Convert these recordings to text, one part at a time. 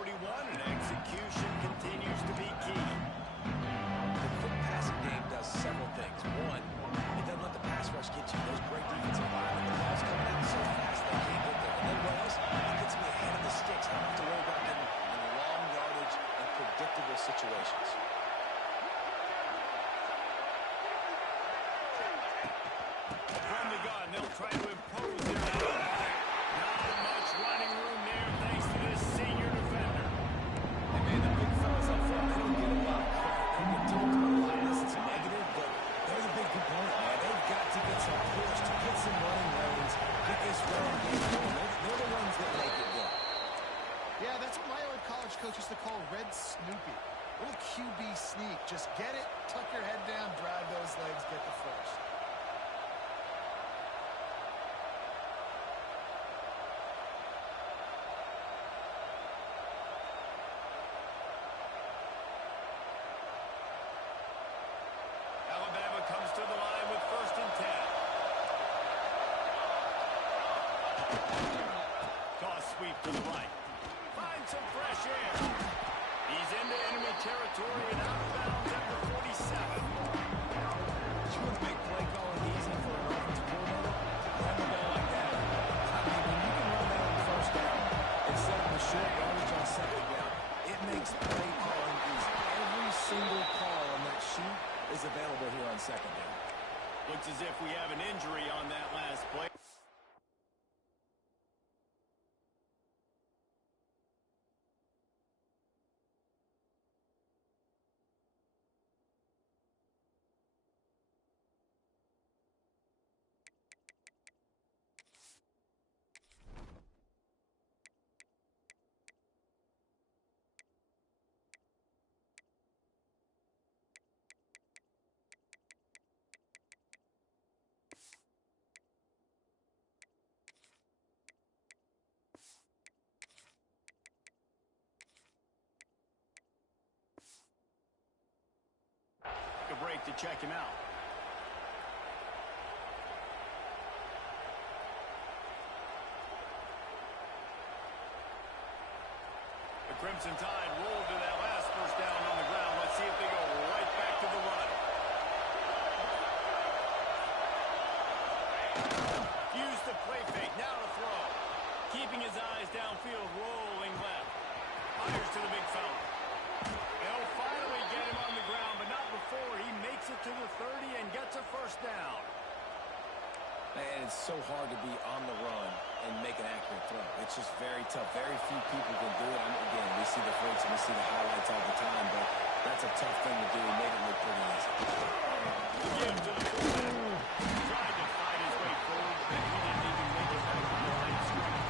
41, and execution continues to be key. The quick passing game does several things. One, it doesn't let the pass rush get you. There's great defensive line, and the ball's coming out so fast they can't get there. And then what else? It gets me ahead of the sticks. I don't have to worry about getting in long yardage and predictable situations. From the gun, they'll try to impose their will. Not much running room there thanks to this senior defender. And man, the big fellas up front, they don't get a lot of credit. They get talked about a lot of this. It's negative, but they're the big component, man. They've got to get some push, to get some running lanes, get this running game going. They're the ones that make it go. Yeah, that's what my old college coach used to call Red Snoopy. Little QB sneak. Just get it, tuck your head down, drive those legs, get the first. Alabama comes to the line with 1st and 10. Toss sweep to the right. Find some fresh air. He's into enemy territory and out of bounds at the 47. Should make play calling easy for an offensive coordinator? Run the ball like that. I mean, when you can run that on 1st down instead of a short yardage on 2nd down, it makes play calling easy. Every single call on that sheet is available here on 2nd down. Looks as if we have an injury on that last play. A break to check him out. The Crimson Tide rolled to that last 1st down on the ground. Let's see if they go right back to the run. Use the play fake. Now to throw. Keeping his eyes downfield, rolling left. Fires to the big fella. They'll finally get him on the ground, but not before he makes it to the 30 and gets a 1st down. Man, it's so hard to be on the run and make an accurate throw. It's just very tough. Very few people can do it. Again, we see the footage and we see the highlights all the time, but that's a tough thing to do. He made it look pretty easy. Give to the fullback. Tried to fight his way forward, but he didn't even make it back to the line of scrimmage.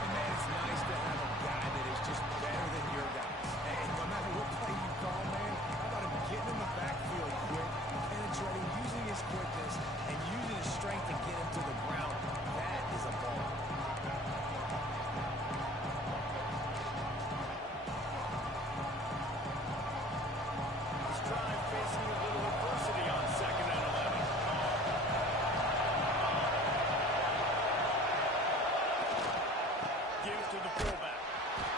And man, it's nice to have a guy that is just better than your guys. And no matter what play you call, man, how about him getting in the backfield quick, penetrating, using his quickness, and using his strength to get him to the ground. That is a ball. This drive facing a little adversity on 2nd and 11. Give to the fullback.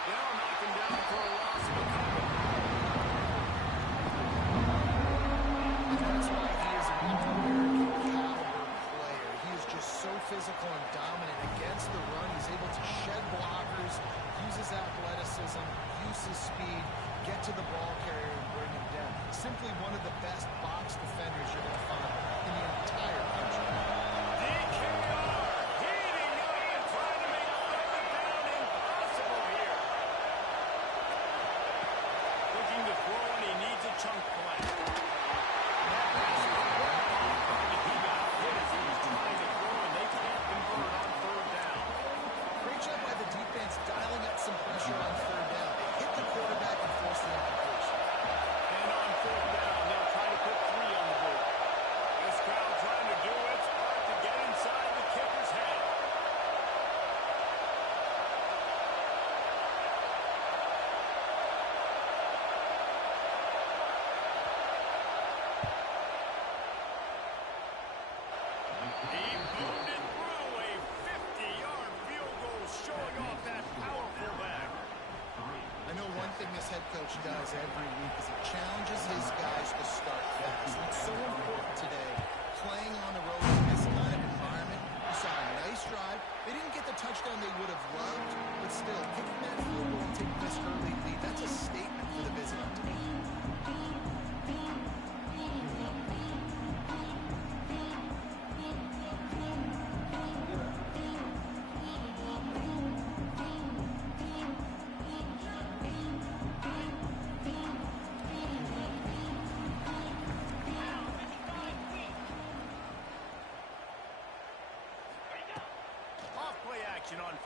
They'll knock him down for a loss of a couple. That's why he is an All-American caliber player. He is just so physical and dominant against the run. He's able to shed blockers, use his athleticism, use his speed, get to the ball carrier and bring him down. Simply one of the best box defenders you're going to find in the entire country. DKR heating up and trying to make 3rd down impossible here. Looking to throw, and he needs a chunk play. That pass is right. He got hit as he was trying to throw, and they can't convert on 3rd down. Great job by the defense dialing up some pressure on 3rd down. They hit the quarterback and forced the incompletion. And on 4th down, they'll try to put 3 on the board. This crowd trying to do its part to get inside the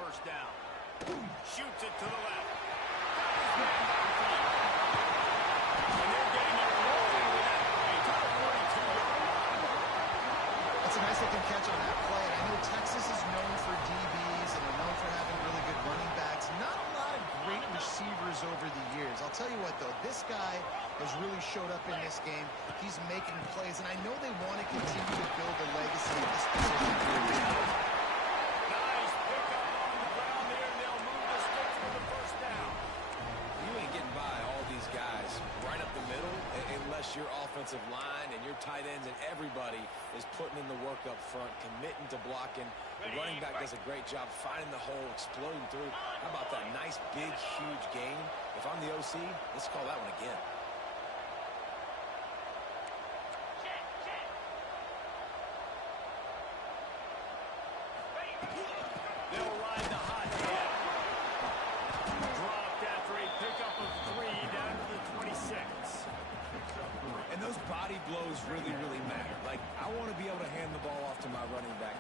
first down. Shoots it to the left. Got his man downfield. And they're getting it rolling with that play to the 42-yard line. That's a nice looking catch on that play. And I know Texas is known for DBs and they're known for having really good running backs. Not a lot of great receivers over the years. I'll tell you what, though, this guy has really showed up in this game. He's making plays, and I know they want to continue to build a legacy at this position. Nice pickup on the ground there, and they'll move the sticks for the first down. You ain't getting by all these guys right up the middle unless your offensive line and your tight ends and everybody is putting in the work up front, committing to blocking. The running back does a great job finding the hole, exploding through. How about that nice, big, huge gain? If I'm the OC, let's call that one again. They'll ride the hot hand. Dropped after a pickup of 3 down to the 26. And those body blows really, really matter. Like, I want to be able to hand the ball off to my running back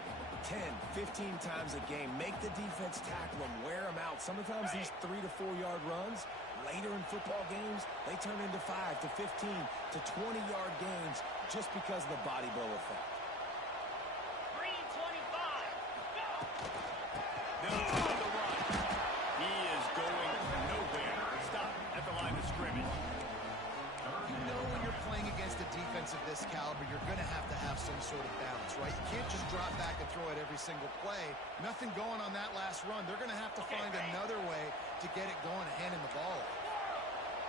10, 15 times a game. Make the defense tackle them, wear them out. Sometimes these 3 to 4 yard runs, later in football games, they turn into 5 to 15 to 20-yard gains just because of the body blow effect. They'll try the run. He is going nowhere. Stop at the line of scrimmage. You know when you're playing against a defense of this caliber, you're going to have some sort of balance, right? You can't just drop back and throw it every single play. Nothing going on that last run. They're going to have to find another way to get it going and handing the ball.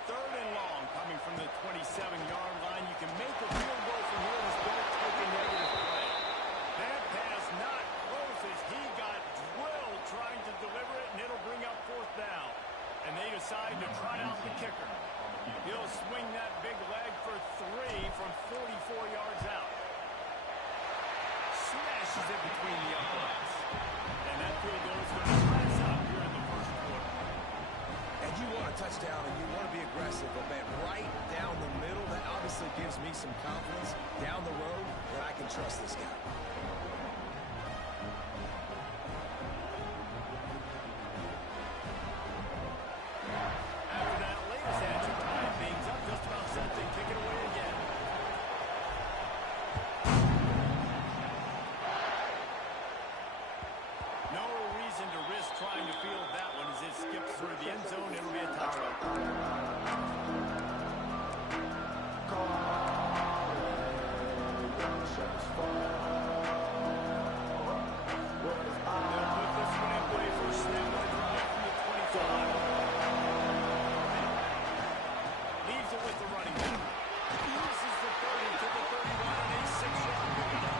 3rd and long coming from the 27-yard line. You can make a field goal from here. Just don't take a negative play. That pass not close as he got drilled trying to deliver it, and it'll bring up 4th down. And they decide to trot out the kicker. He'll swing that big leg for 3 from 44 yards out. Smashes it between the uprights. And that field goal is going to press out here in the first quarter. And you want a touchdown and you want to be aggressive, but man, right down the middle, that obviously gives me some confidence down the road that I can trust this guy. After that latest answer, time things up just about set to kick it away again. No reason to risk trying to field that one as it skips through the end zone. It'll be a touchdown. They'll put this one in play for a snap on the drive from the 25. Leaves it with the running back. Uses the 30 to the 31 on a 6-yard pickup.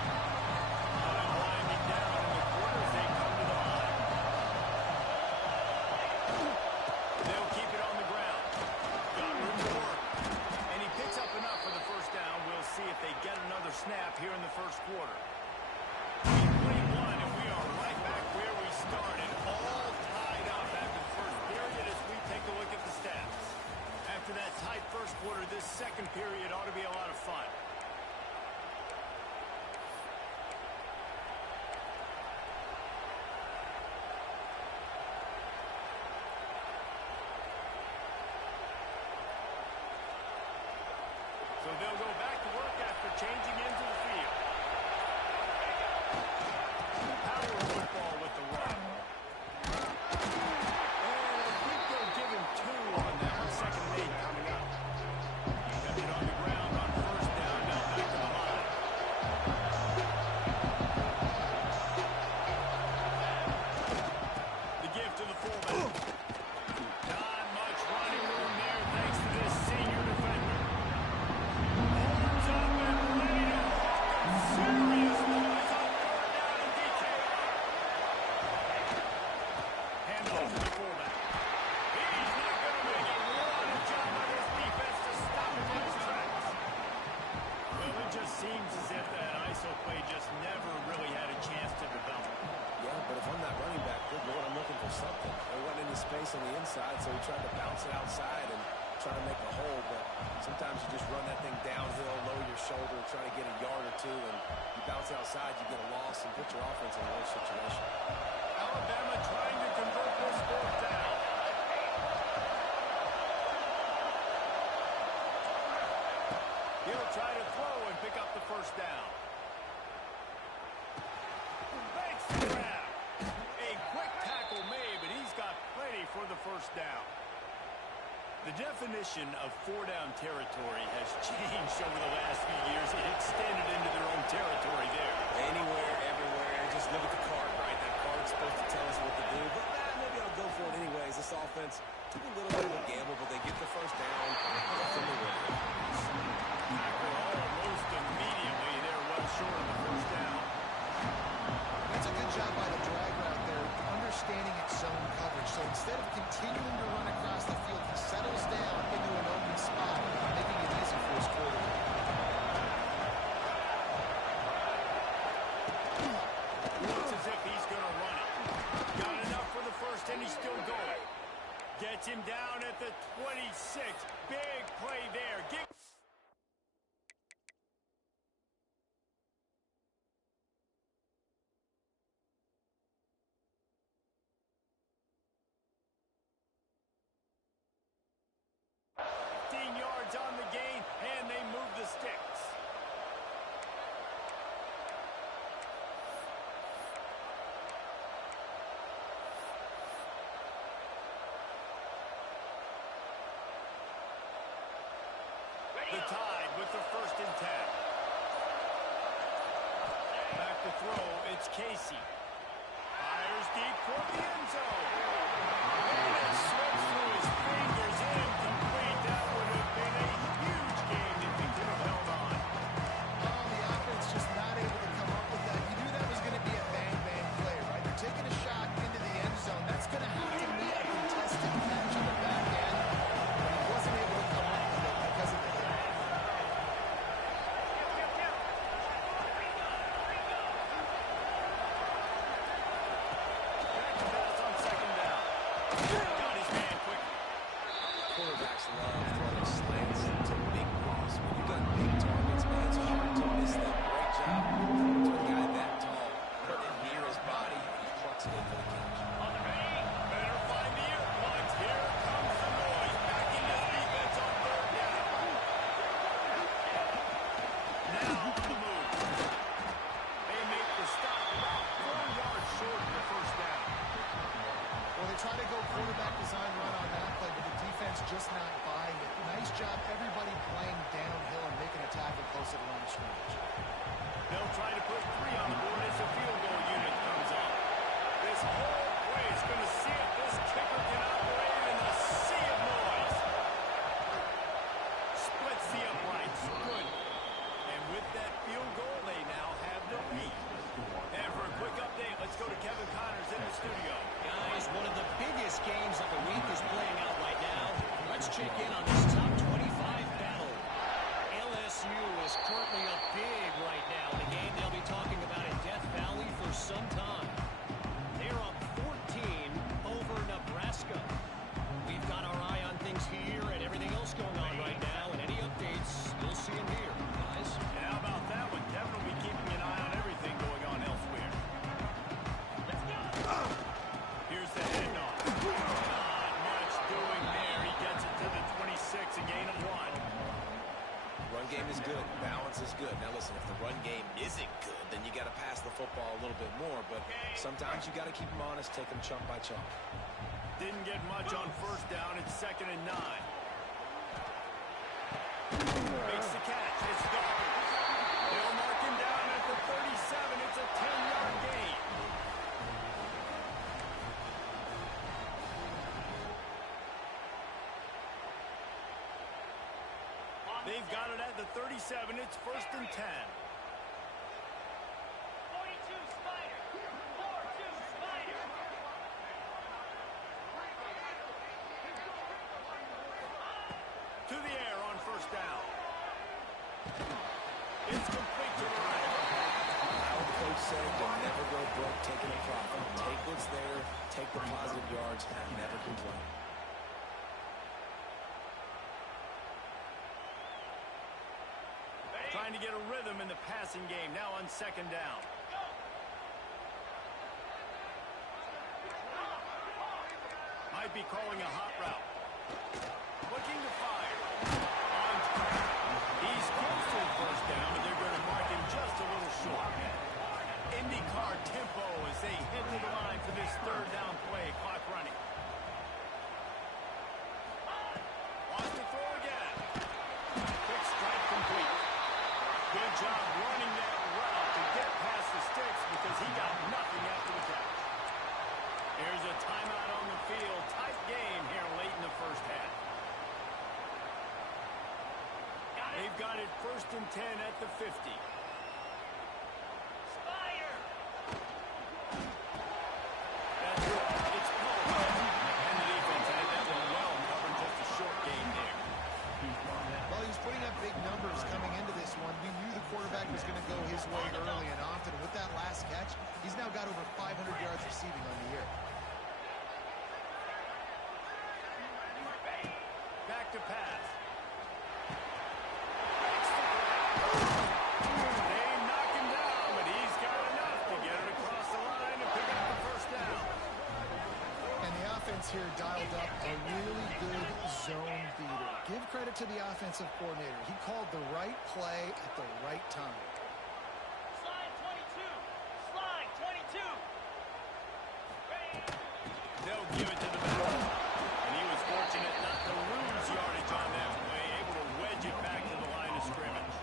Time winding down in the quarters. They come to the line. They'll keep it on the ground. Got room to work. And he picks up enough for the first down. We'll see if they get another snap here in the first quarter. We played one, and we are right back where we started. All tied up after the first period as we take a look at the stats. After that tight first quarter, this second period ought to be a lot of fun. So they'll go back to work after changing into the field. Power football with the run. And I think they'll give him 2 on that one. 2nd and 8 coming up. Got it on the ground on first down. Now back to the line. The give to the fullback. Not much running room there thanks to this senior defender. Arms up and ready to hook him. Serious noise on 3rd down and DKR. Hand off to the fullback. He's not going to make it. What a job by this defense to stop him in his tracks. Well, it just seems as if that ISO play just never really had a chance to develop. Yeah, but if I'm that running back, good Lord, I'm looking for something. There wasn't any space on the inside, so he tried to bounce it outside and try to make a hole, but sometimes you just run that thing downhill, lower your shoulder, try to get a yard or 2, and you bounce outside, you get a loss, and put your offense in a worse situation. Alabama trying to convert this fourth down. He'll try to throw and pick up the first down. Makes the grab. A quick tackle made, but he's got plenty for the first down. The definition of four-down territory has changed over the last few years. It extended into their own territory there. Anywhere, everywhere. Just look at the card, right? That card's supposed to tell us what to do. But maybe I'll go for it anyways. This offense took a little bit of a gamble, but they get the first down. Definitely win it. Tackle almost immediately. They're well short of the first down. That's a good job by the drag route there, understanding its zone coverage. So instead of continuing to run across the field, he settles down into an open spot, making it easy for his quarterback. Looks as if he's going to run it. Got enough for the first, and he's still going. Gets him down at the 26. Big play there. Yards on the gain, and they move the sticks. The Tide with the 1st and 10. Back to throw, it's Casey. Fires deep for the end zone. And it slips through his fingers, incomplete. That would have been a huge gain if he could have held on. Oh, the offense just not able to come up with that. You knew that was going to be a bang-bang play, right? They're taking a shot into the end zone. That's going to have to be a contested catch on the back end. But he wasn't able to come up with it because of the hit. Back to pass on 2nd down. Got his man quickly. Quarterbacks love throwing slants to big balls. When you got big targets, man, it's hard to miss them. Great job to a guy that tall. Put it near his body, and he plucks it in for the catch. Better find the earplugs. Here comes the noise. Backing this defense on 3rd down. Now on the move. They make the stop about 4 yards short of the first down. Well, they try to go quarterback design run on that play, but the defense just not buying it. Nice job, everybody playing downhill and making a tackle close to the line of scrimmage. They'll try to put 3 on the board as the field goal unit comes up. This whole play is going to see if this kicker can operate in the sea of noise. Splits the uprights. Good. And with that field goal, they now have the lead. And for a quick update, let's go to Kevin Connors in the studio. Guys, one of the biggest games of the week is playing out right now. Let's check in on this top 25 battle. LSU is currently up big right now in a game they'll be talking about in Death Valley for some time. They're up 14 over Nebraska. We've got our eye on things here and everything else going on right now, and any updates, you'll see them here, guys. And how about that one? Devin will be keeping an eye on everything going on elsewhere. Here's the handoff. Not much doing there. He gets it to the 26, a gain of 1. Run game is good. Balance is good. Now listen, if the run game isn't good, then you got to pass the football a little bit more. But sometimes you got to keep them honest, take them chunk by chunk. Didn't get much on 1st down. It's 2nd and 9. Makes the catch. It's gone. They'll mark him down at the 37. It's a 10-yard gain. They've got it at the 37. It's 1st and 10. 42 Spider. 4-2 Spider. To the air on 1st down. It's complete to the right. Our coach said you'll never go broke taking a profit. Take what's there, take the positive yards, and never complain. Trying to get a rhythm in the passing game now on 2nd down. might be calling a hot route. Looking to fire. On target. He's close to the first down, but they're going to mark him just a little short. IndyCar tempo as they head to the line for this third down play. Clock running. Wants to throw again. Quick strike complete. Good job running that route to get past the sticks because he got nothing after the catch. There's a timeout on the field. Tight game here late in the first half. They've got it 1st and 10 at the 50. Spider. That's it. It's pulled. And the defense had that one well covered. Just a short gain there. Well, he's putting up big numbers coming into this one. We knew the quarterback was going to go his way early and often. With that last catch, he's now got over 500 yards receiving on the year. Back to pass. They knock him down, but he's got enough to get it across the line and pick up the first down. And the offense here dialed up a really good zone beater. Give credit to the offensive coordinator. He called the right play at the right time. Slide 22. Slide 22. They'll give it to the back. And he was fortunate not to lose yardage on that play, able to wedge it back to the line of scrimmage.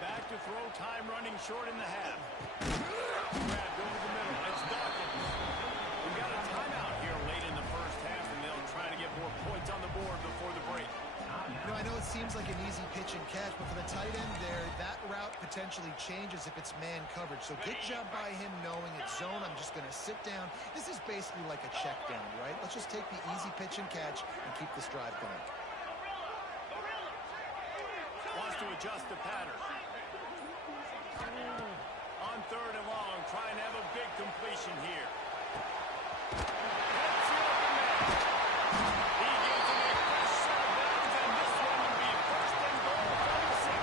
Back to throw, time running short in the half. Grabbed over the middle. It's Dawkins. We've got a timeout here late in the first half, and they'll try to get more points on the board before the break. You know, I know it seems like an easy pitch and catch, but for the tight end there, that route potentially changes if it's man coverage. So good job by him knowing it's zone. I'm just going to sit down. This is basically like a check down, right? Let's just take the easy pitch and catch and keep this drive going. Wants to adjust the pattern. On 3rd and long, trying to have a big completion here. That's the open man. He gives him a fresh set of downs, and this one will be 1st and goal from the 6.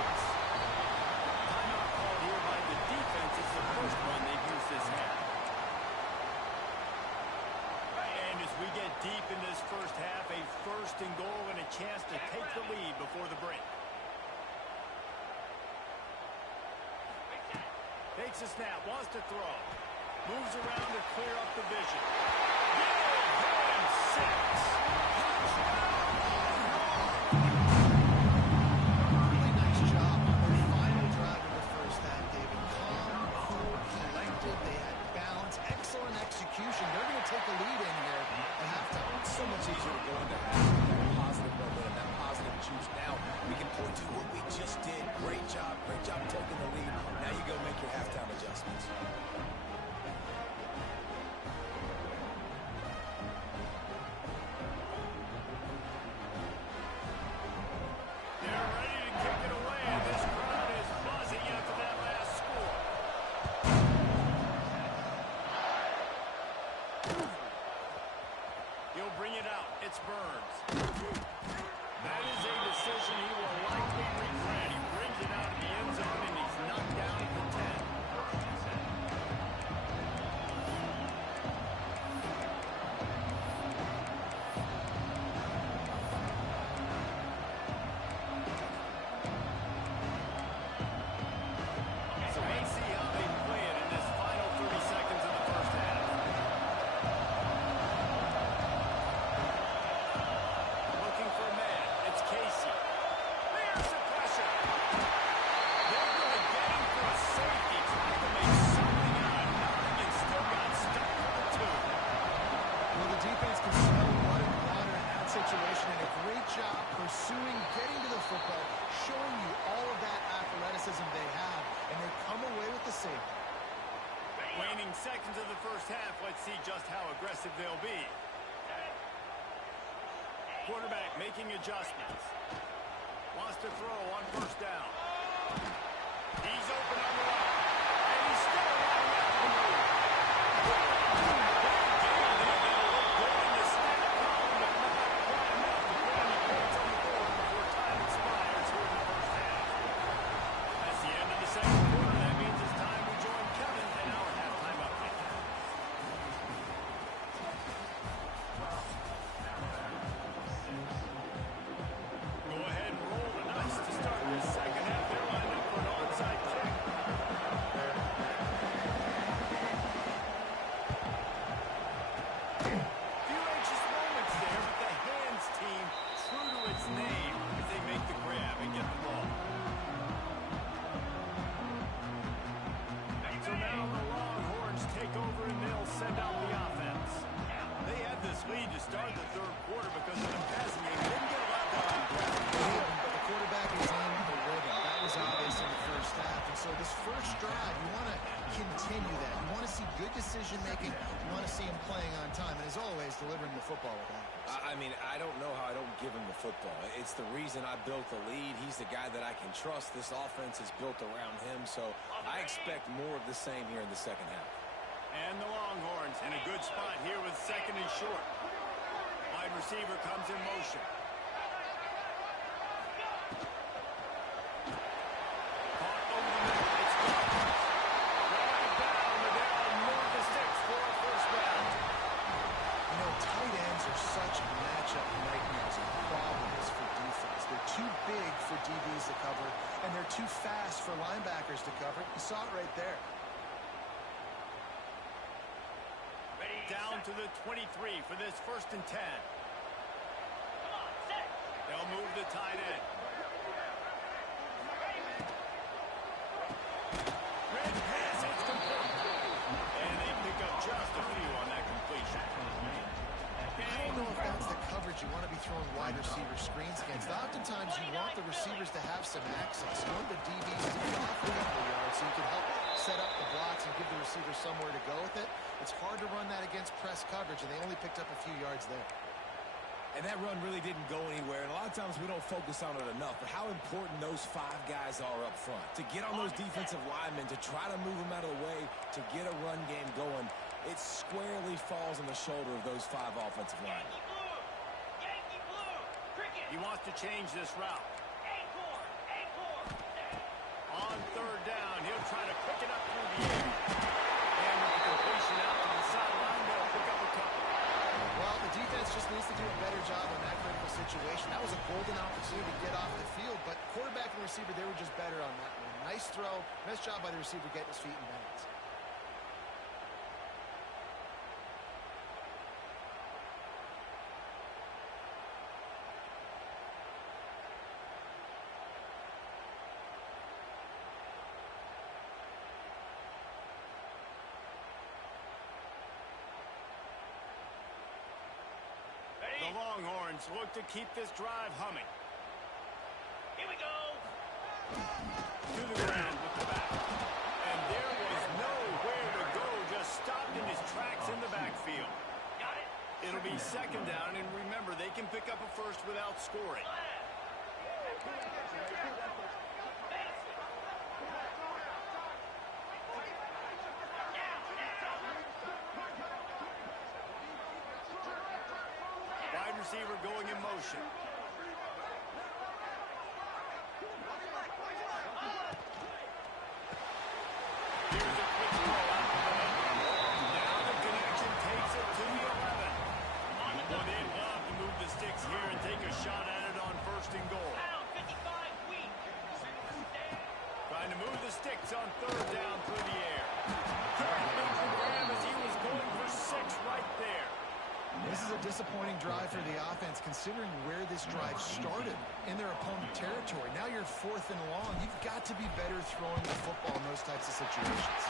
Timeout called here by the defense. It's the first one they've used this half. And as we get deep in this first half, a 1st and goal and a chance to take the lead before the break. Takes a snap, wants to throw. Moves around to clear up the vision. Give him 6. Really nice job on their final drive of the first half, David. Calm, cool, collected. They had balance. Excellent execution. They're going to take the lead in here at halftime. It's so much easier to go into half with that positive momentum, that positive juice. Now we can point to what we just did. Great job taking the lead. Now you go make your halftime adjustments. They're ready to kick it away, and this crowd is buzzing after that last score. He'll bring it out. It's Burns. That is a decision he will likely regret. He brings it out of the end zone, and he's knocked down at the 10. So let's see how they play it in this final 30 seconds of the first half. Looking for a man. It's Casey. There's the pressure. They're going to get him for a safety. Trying to make something out of nothing and still got stuck for the 2. Well, the defense can smell blood and water in that situation, and a great job pursuing, getting to the football, showing you all of that athleticism they have, and they come away with the safety. Waning seconds of the first half. Let's see just how aggressive they'll be. Quarterback making adjustments. Wants to throw on 1st down. He's open on the right. And he's still lining up to move. continue that. You want to see good decision-making. You want to see him playing on time. And as always, delivering the football with accuracy. I mean, I don't know how I don't give him the football. It's the reason I built the lead. He's the guy that I can trust. This offense is built around him, so I expect more of the same here in the second half. And the Longhorns in a good spot here with second and short. Wide receiver comes in motion. Caught over the middle. It's gone. Drive down. They'll move the sticks for a first down. You know, tight ends are such matchup nightmares and problems for defense. They're too big for DBs to cover, and they're too fast for linebackers to cover. You saw it right there. Down to the 23 for this 1st and 10. Come on, set. They'll move the tight end. Red pass, it's complete. And they pick up just a few on that completion. I don't know if that's the coverage you want to be throwing wide receiver screens against. Oftentimes, you want the receivers to have some access. You want the DBs to be off the yard so you can help set up the blocks and give the receiver somewhere to go with it. It's hard to run that against press coverage, and they only picked up a few yards there. And that run really didn't go anywhere. And a lot of times we don't focus on it enough. But how important those 5 guys are up front. To get on those defensive linemen, to try to move them out of the way, to get a run game going, it squarely falls on the shoulder of those 5 offensive linemen. Yankee blue. Yankee blue. Cricket. He wants to change this route. Acorn. Acorn. On 3rd down, he'll try to pick it up through the air. And with the completion out to the sideline, they'll pick up a couple. Well, the defense just needs to do a better job on that critical situation. That was a golden opportunity to get off the field, but quarterback and receiver, they were just better on that one. Nice throw. Nice job by the receiver getting his feet in bounds. The Longhorns look to keep this drive humming. Here we go. To the ground with the back. And there was nowhere to go, just stopped in his tracks in the backfield. Got it. It'll be 2nd down, and remember, they can pick up a first without scoring. Wide receiver going in motion. Here's a quick throw out the middle. Now the connection takes it to the 11. Well, they'd love to move the sticks here and take a shot at it on 1st and goal. Pound 55 weak. Trying to move the sticks on 3rd down through the air. Great move from Graham as he was going for 6 right there. This is a disappointing drive for the offense, considering where this drive started in their opponent territory. Now you're 4th and long. You've got to be better throwing the football in those types of situations.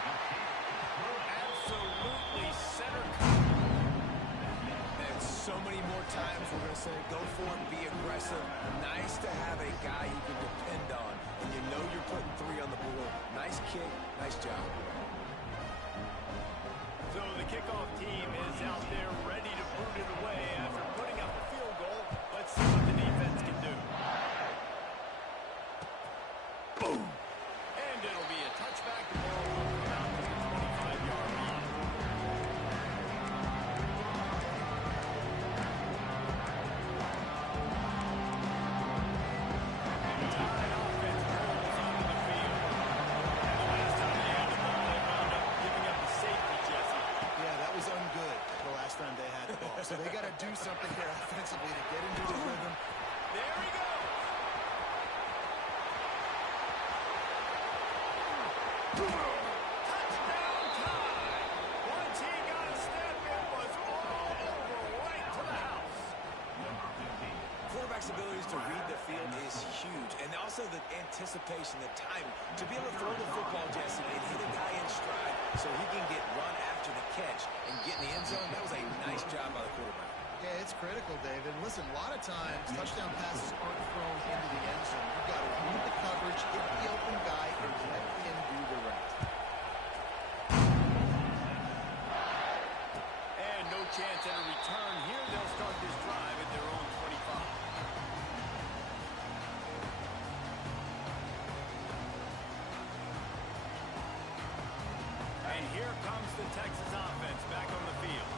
Absolutely center cut. And so many more times we're going to say, go for it, be aggressive. Nice to have a guy you can depend on, and you know you're putting 3 on the board. Nice kick, nice job. So the kickoff team is out there ready to boot it away after putting up a field goal. Let's see what the defense can do. Boom! And it'll be a touchback. The ball will come out to the 25-yard line. The Tide offense rolls onto the field. And the last time they had the ball, they wound up giving up a safety, Jesse. Yeah, that was ungood the last time they had the ball. So they got to do something here offensively to get into the rhythm. There he goes. Touchdown Tide. Once he got a step, it was all over right to the house. Quarterback's abilities to read the field is huge, and also the anticipation, the timing. To be able to throw the football, Jesse, and hit a guy in stride so he can get run after the catch and get in the end zone, that was a nice job by the quarterback. Yeah, it's critical, David. Listen, a lot of times touchdown passes aren't thrown into the end zone. You've got to read the coverage, hit the open guy, and let him do the rest. chance at a return here. They'll start this drive at their own 25. And here comes the Texas offense back on the field.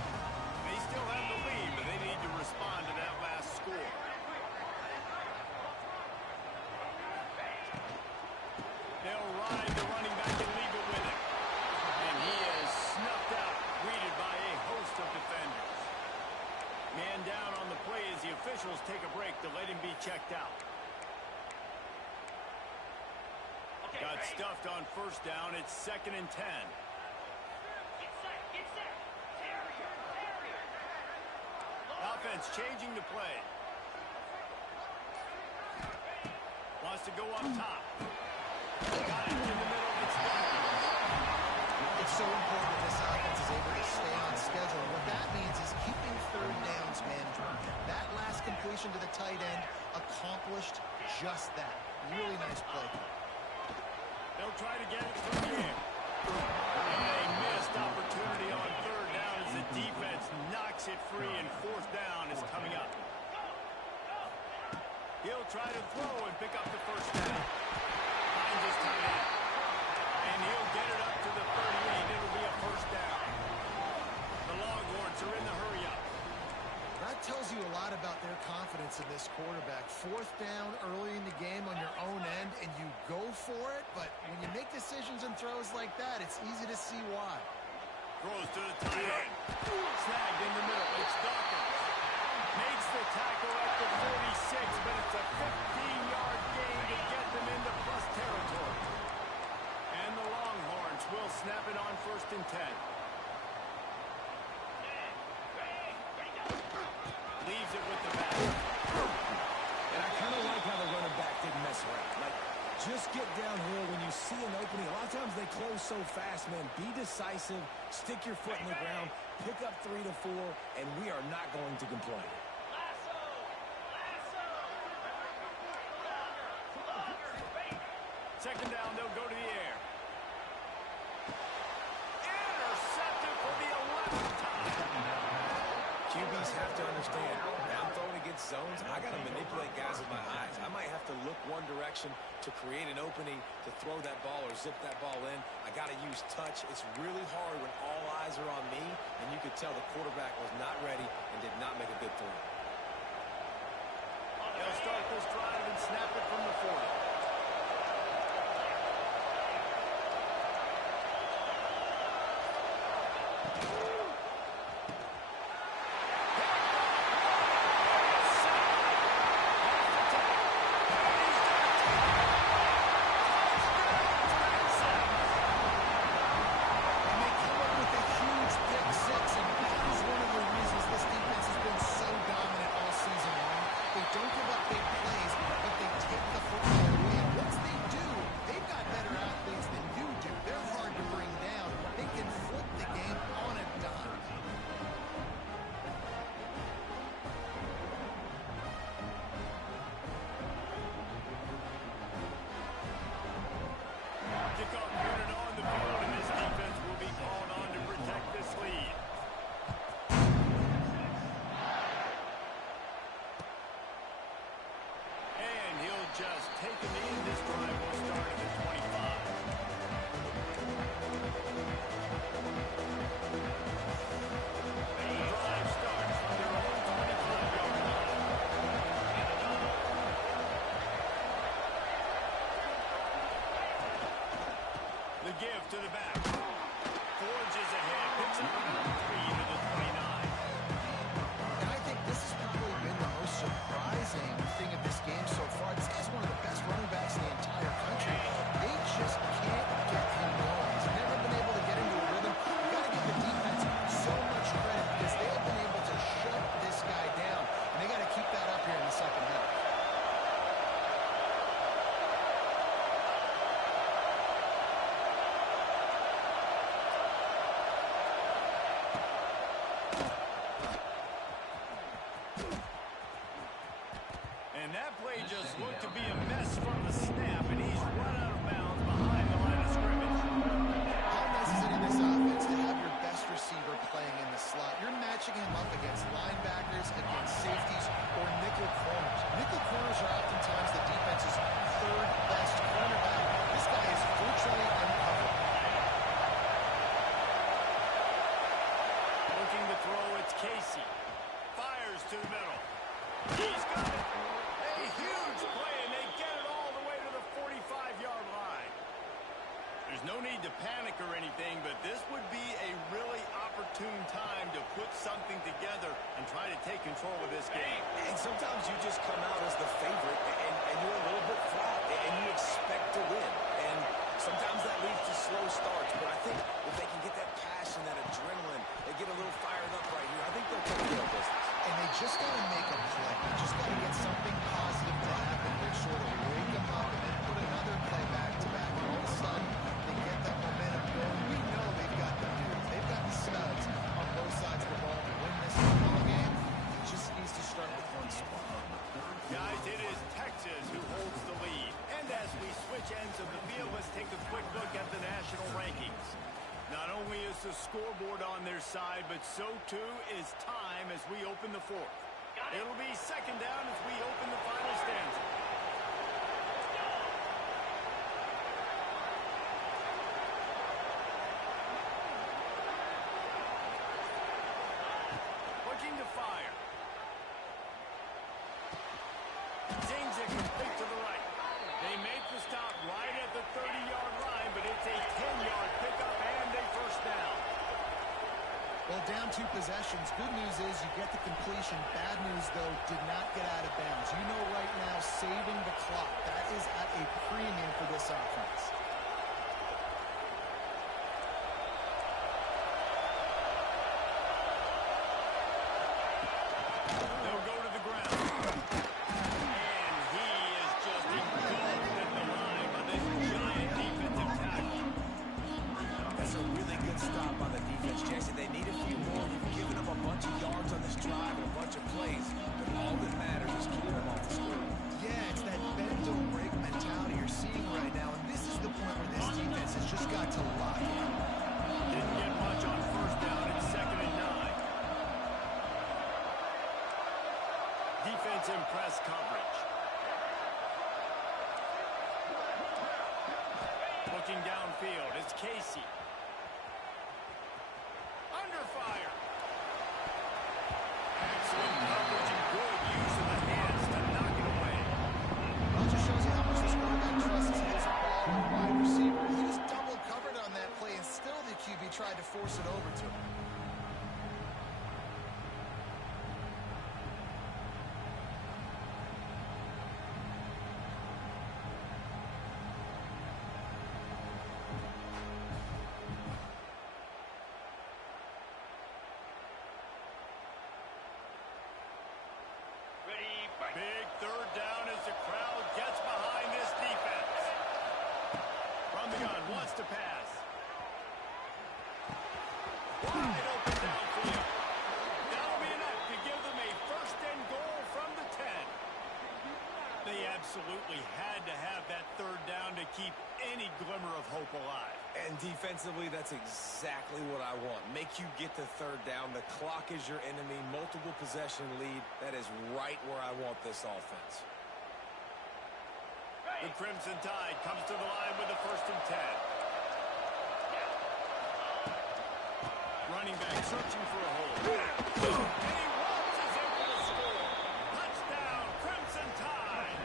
They still have the lead, but they need to respond to that last score. They'll ride the running back and leave it with him. And he is snuffed out, greeted by a host of defenders. Man down on the play as the officials take a break to let him be checked out. Got stuffed on first down. It's 2nd and 10. Get set, get set. Terrier, terrier. Offense changing the play. Wants to go up top. Got it in the middle. It's done. It's so important that this offense is able to stay on schedule. And what that means is keeping third downs manageable. That last completion to the tight end accomplished just that. Really nice play. They'll try to get it through the air. And a missed opportunity on third down as the defense knocks it free, and fourth down is coming up. He'll try to throw and pick up the first down. Finds his tight end. And he'll get it up to the 38. It'll be a first down. The Longhorns are in the hurry-up. That tells you a lot about their confidence in this quarterback. Fourth down early in the game on your own end, and you go for it, but when you make decisions and throws like that, it's easy to see why. Throws to the tight end. Snagged in the middle. It's Dawkins. Makes the tackle at the 46, but it's a 15-yard gain to get them into plus territory. And the Longhorns will snap it on 1st and 10. Leaves it with the back. And I kind of like how the running back didn't mess around. Like, just get downhill when you see an opening. A lot of times they close so fast, man. Be decisive, stick your foot in the ground, pick up 3 to 4, and we are not going to complain. Lasso, lasso. Second down, they'll go to the air. Intercepted for the 11th time. QBs have to understand, when I'm throwing against zones, I got to manipulate guys with my eyes. I might have to look one direction to create an opening to throw that ball or zip that ball in. I got to use touch. It's really hard when all eyes are on me, and you could tell the quarterback was not ready and did not make a good throw. They'll start this drive and snap it from the 40. And they come up with a huge pick six, and that is one of the reasons this defense has been so dominant all season long. They don't give up big plays, but they take the football away. And once they do, they've got better athletes than you do. They're hard to bring down. They can flip the game on a dime. Kickoff unit on the field, and this defense will be called on to protect this lead. And he'll just take it in. This drive will start at the 25. The drive starts from their own 25-yard line. The give to the back. Forges ahead. Picks up another 3 to the 29. And I think this has probably been the most surprising thing of this game so far. This guy's one of the best running backs in the entire country. They just can't get him going. He's never been able to get into a rhythm. You've got to give the defense so much credit because they have been able to shut this guy down. And they got to keep that up here in the second half. And that play just looked to be a mess from the snap, and he's run out of bounds behind the line of scrimmage. How nice is it in this offense to have your best receiver playing in the slot? You're matching matching him up against linebackers, against safeties, or nickel corners. Nickel corners are oftentimes the defense's third best cornerback. This guy is virtually uncovered. Looking to throw, it's Casey. Fires to the middle. He's got it. A huge play, and they get it all the way to the 45-yard line. There's no need to panic or anything, but this would be a really opportune time to put something together and try to take control of this game. And sometimes you just come out as the favorite, and you're a little bit flat, and you expect to win. And sometimes that leads to slow starts, but I think if they can get that passion, that adrenaline, they get a little fired up right here, I think they'll take care of business. And they just got to make a play. They just got to get something positive to happen here, sort of wake them up and then put another play back-to-back. And all of a sudden, they get that momentum going. We know they've got the dudes. They've got the studs on both sides of the ball to win this football game. It just needs to start with one spot. Guys, it is Texas who holds the lead. And as we switch ends of the field, let's take a quick look at the national rankings. Not only is the scoreboard on their side, but so too is time as we open the fourth. It'll be second down as we open the final stanza. Looking to fire. Zings it complete to the right. They make the stop right at the 30-yard line, but it's a 10-yard pickup and a first down. Well, down 2 possessions. Good news is you get the completion. Bad news, though, did not get out of bounds. You know right now, saving the clock. That is at a premium for this offense. They'll go to the ground. And he is just engulfed at the line by this giant defensive tackle. That's a really good stop on the defense, Jason. They need a few more. You've given them a bunch of yards on this drive and a bunch of plays, but all that matters is keeping them off the score. Yeah, it's that bend don't break mentality you're seeing right now, and this is the point where this defense has just got to lock in. Didn't get much on first down. It's 2nd and 9. Defense in press coverage. Looking downfield, it's Casey. Under fire. Excellent coverage and good use of the hands to knock it away. Well, it just shows you how much this quarterback trusts his ball and wide receiver. He was double covered on that play, and still the QB tried to force it over to him. Ready, break. Big third down as the crowd gets behind this defense. From the gun, wants to pass. Wide open downfield. That'll be enough to give them a first and goal from the 10. They absolutely had to have that third down to keep any glimmer of hope alive. And defensively, that's exactly what I want. Make you get the third down. The clock is your enemy. Multiple possession lead. That is right where I want this offense. The Crimson Tide comes to the line with the 1st and 10. Running back searching for a hole. And he waltzes in for the score. Touchdown, Crimson Tide.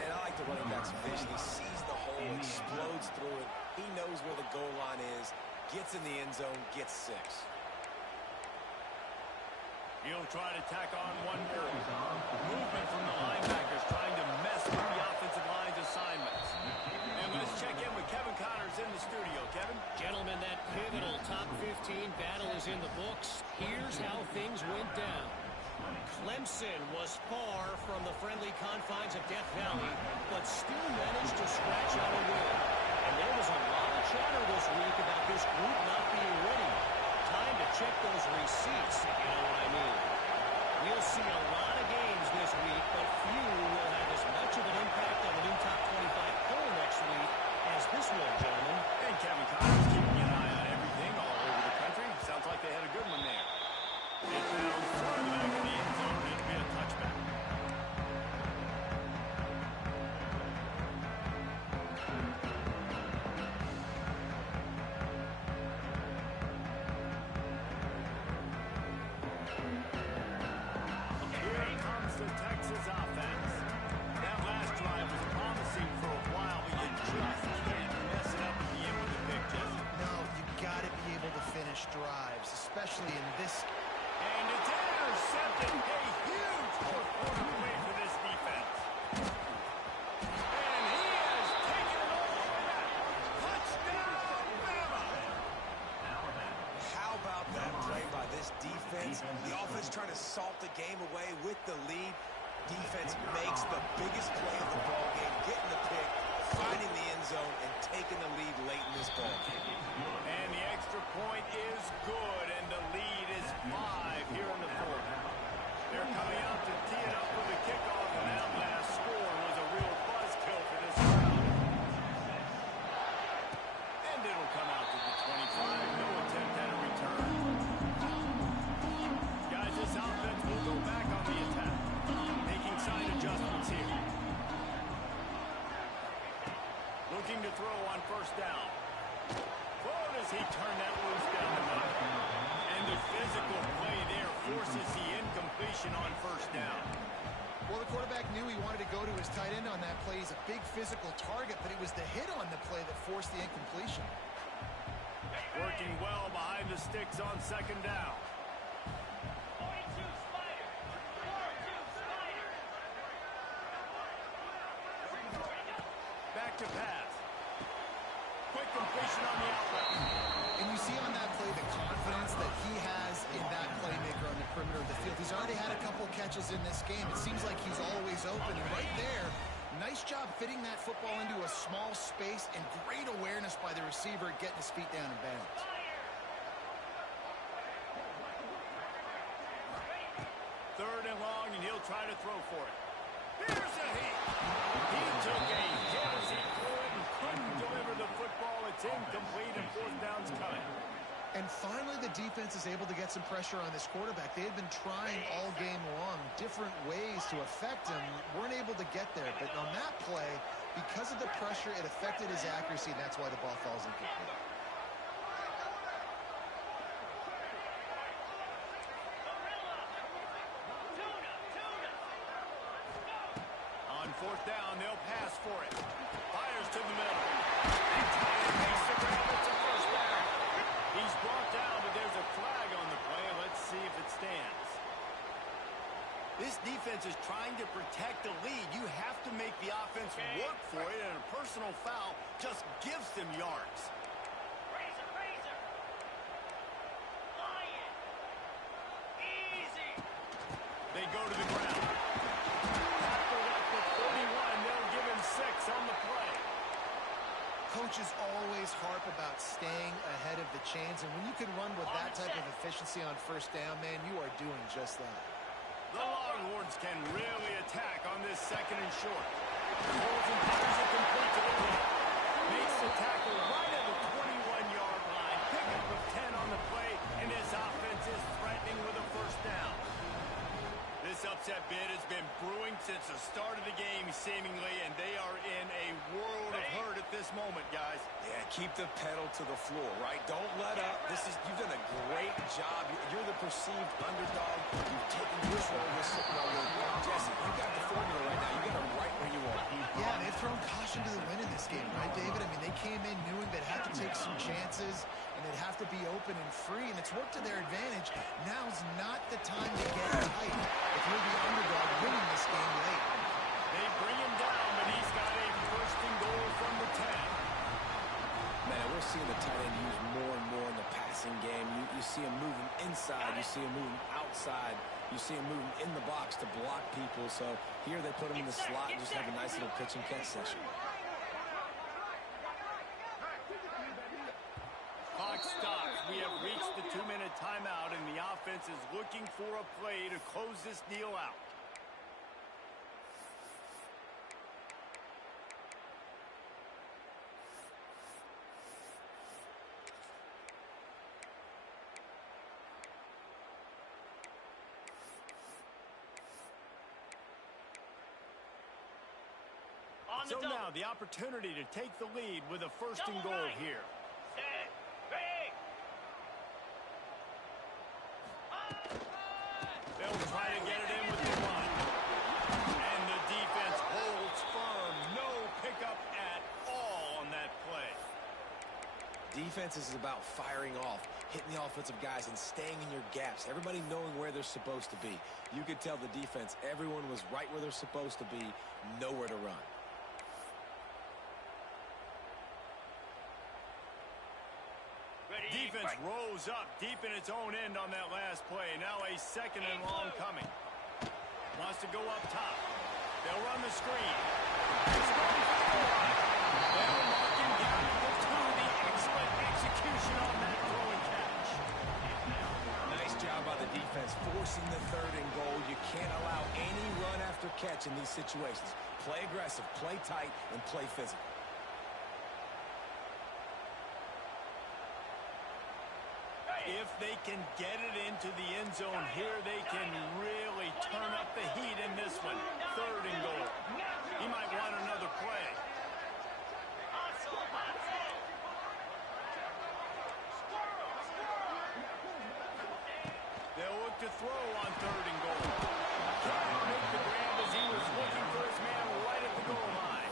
And I like the running back's vision. He sees the hole, explodes through it. He knows where the goal line is, gets in the end zone, gets 6. He'll try to tack on one more. Movement from the linebackers trying to mess with the offensive line's assignments. And let's check in with Kevin Connors in the studio. Kevin? Gentlemen, that pivotal top 15 battle is in the books. Here's how things went down. Clemson was far from the friendly confines of Death Valley, but still managed to scratch out a win. And there was a lot of chatter this week about this group not being ready. Time to check those receipts, if you know what I mean. We'll see a lot of games this week, but few will have as much of an impact on the new top 25 poll next week as this one, gentlemen. And Kevin Connors keeping an eye on everything all over the country. Sounds like they had a good one there. especially in this. And it's intercepted. A huge fourth quarter play for this defense. And he has taken it all the way back. Touchdown, Bama! How about that play by this defense? The offense trying to salt the game away with the lead. Defense makes the biggest play of the ball game, getting the pick, finding the end zone, and taking the lead late in this ball game. And the extra point is good, and the lead is 5 here in the fourth. They're coming out to tee it up for the kickoff, and that last score was a real buzzkill for this crowd. And it'll come out to the 25. No attempt at a return. Guys, this offense will go back on the attack. Making side adjustments here. Looking to throw on first down. Oh, does he turn that loose down the middle? And the physical play there forces the incompletion on first down. Well, the quarterback knew he wanted to go to his tight end on that play. He's a big physical target, but it was the hit on the play that forced the incompletion. Working well behind the sticks on second down. 42 Spider. 42 Spider. Back to pass. Quick completion on the outlet. And you see on that play the confidence that he has in that playmaker on the perimeter of the field. He's already had a couple catches in this game. It seems like he's always open. And right there, nice job fitting that football into a small space, and great awareness by the receiver getting his feet down in bounds. Third and long, and he'll try to throw for it. Here's a hit. He took a hit as he threw it and couldn't deliver the football. It's incomplete, and fourth down's coming. And finally, the defense is able to get some pressure on this quarterback. They had been trying all game long different ways to affect him, weren't able to get there. But on that play, because of the pressure, it affected his accuracy, and that's why the ball falls incomplete. On fourth down, they'll pass for it. Fires to the middle. And Tyler makes the grab. It's a first down. He's brought down, but there's a flag on the play. Let's see if it stands. This defense is trying to protect the lead. You have to make the offense work for it, and a personal foul just gives them yards. Razor, razor. Lion. Easy. They go to the ground. Tackled up for 41. They'll give him 6 on the play. Coaches always harp about staying ahead of the chains, and when you can run with that type of efficiency on first down, man, you are doing just that. The Longhorns can really attack on this second and short. Holds and fires it complete to the play. Makes the tackle right at the 21-yard line. Pickup of 10 on the play, and this offense is threatening with a first down. This upset bid has been brewing since the start of the game, seemingly, and they are in a world of hurt at this moment, guys. Yeah, keep the pedal to the floor, right? Don't let up. You've done a great job. You're the perceived underdog. You've taken control of this football game. Jesse, you got the formula right now. You got it right where you want. Yeah, they've thrown caution to the wind in this game, right, David? I mean, they came in knowing they'd have to take some chances, and they'd have to be open and free, and it's worked to their advantage. Now's not the time to get tight if you're the underdog winning this game late. They bring him down, but he's got a first and goal from the 10. Man, we're seeing the tight end used more and more in the passing game. You see him moving inside. You see him moving outside. You see him moving in the box to block people. So here they put him in the slot and just have a nice little pitch and catch session. Clock stops. We have reached the 2-minute timeout, and the offense is looking for a play to close this deal out. So now the opportunity to take the lead with a first and goal here. Set. Big. They'll try to get it in with the run. And the defense holds firm. No pickup at all on that play. Defense is about firing off. hitting the offensive guys and staying in your gaps. Everybody knowing where they're supposed to be. You could tell the defense, everyone was right where they're supposed to be, nowhere to run. Defense rose up deep in its own end on that last play. Now a second and long coming. Wants to go up top. They'll run the screen. It's going for the goal. They'll mark him down to the 2. The excellent execution on that throw and catch. Nice job by the defense forcing the 3rd and goal. You can't allow any run after catch in these situations. Play aggressive, play tight, and play physical. If they can get it into the end zone here, they can really turn up the heat in this one. 3rd and goal. He might want another play. They'll look to throw on 3rd and goal. Trying to make the grab as he was looking for his man right at the goal line.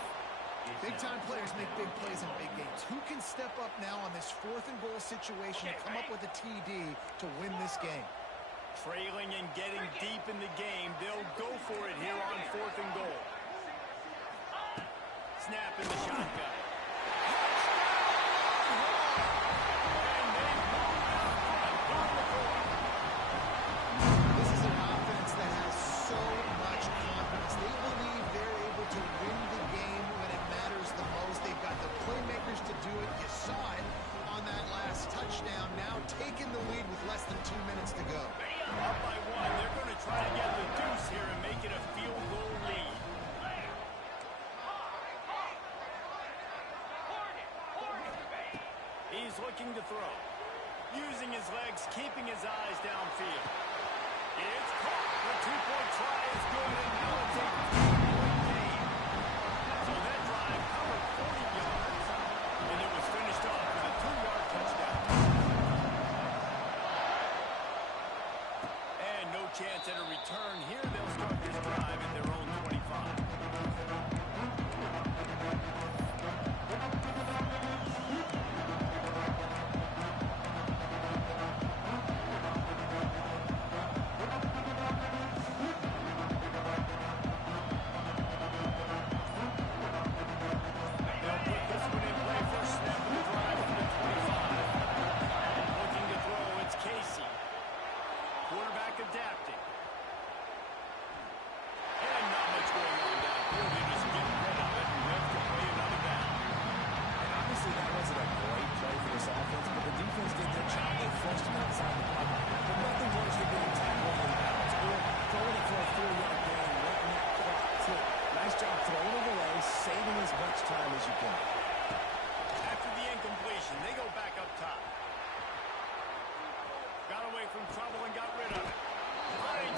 Big-time players make big plays in big games. Who can step up now on this 4th and goal situation and come up with a TD to win this game? Trailing and getting deep in the game. They'll go for it here on 4th and goal. Snap in the shotgun. This is an offense that has so much confidence. They believe they're able to win the game when it matters the most. They've got the playmakers to do it. You saw it on that last touchdown. Now taking the lead with less than 2 minutes to go. Up by 1. They're going to try to get the deuce here and make it a field goal lead. He's looking to throw. Using his legs, keeping his eyes downfield. It's caught. The 2-point try is good, and now it's a 3-point game. So that drive covered 40 yards, and it was finished off with a 2-yard touchdown. And no chance at a return here. They'll start this drive at their own 25. Adapting. And not much going on downfield. They just get rid of it and left to play another down. And obviously that wasn't a great play for this offense, but the defense did their job. They flushed him outside the pocket. But nothing worse than getting tackled in bounds or throwing it for a 4-yard gain, letting that clock tick. Nice job throwing it away, saving as much time as you can. After the incompletion, they go back up top. Got away from trouble and got rid of it. Flying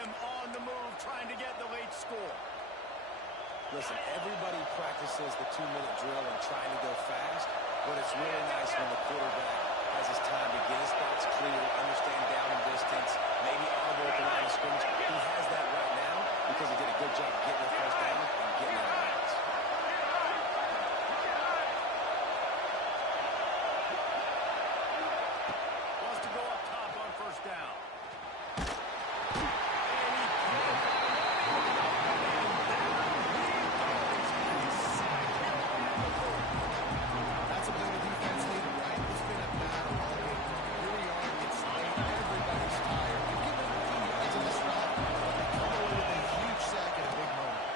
them on the move, trying to get the late score. Listen, everybody practices the 2-minute drill and trying to go fast, but it's really nice when the quarterback has his time to get his thoughts clear, understand down and distance, maybe audible at the line of scrimmage. He has that right now because he did a good job getting the first down and getting out of bounds. Wants to go up top on first down. That's a bit of a defense lead, right? It's been a battle all game long. Here we are, it's late, everybody's tired. We've given them a few yards in this round, but they come away with a huge sack at a big moment.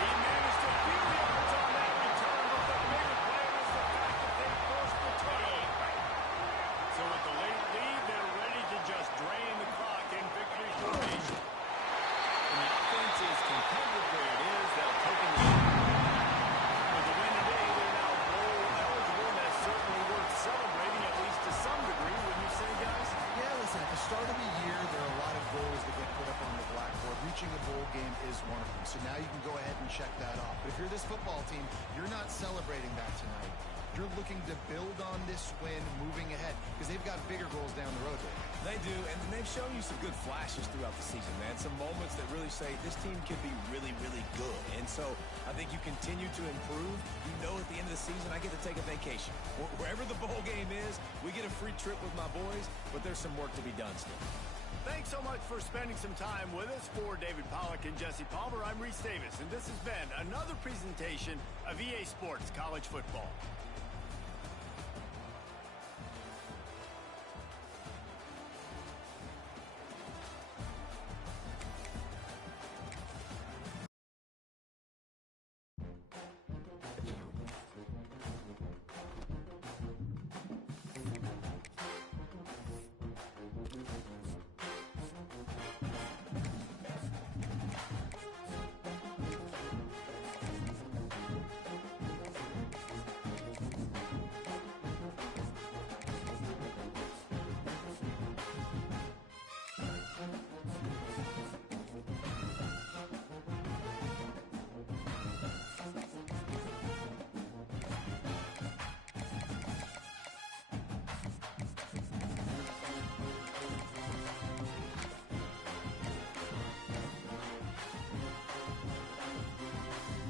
He managed a few yards on that return, but the bigger play was the fact that they forced the turnover. So with the late lead, they're ready to just drain the clock in victory formation. And the offense is competitive where it is. They'll take it. With the win today, they're now bowl eligible, and that's certainly worth celebrating, at least to some degree, wouldn't you say, guys? Yeah, listen, at the start of the year, there are a lot of goals that get put up on the blackboard. Reaching a bowl game is one of them. So now you can go ahead and check that off. But if you're this football team, you're not celebrating that tonight. You're looking to build on this win moving ahead because they've got bigger goals down the road there. They do, and they've shown you some good flashes throughout the season, man. Some moments that really say this team could be really, really good. And so I think you continue to improve. You know at the end of the season, I get to take a vacation. Wherever the bowl game is, we get a free trip with my boys, but there's some work to be done still. Thanks so much for spending some time with us. For David Pollack and Jesse Palmer, I'm Reese Davis, and this has been another presentation of EA Sports College Football.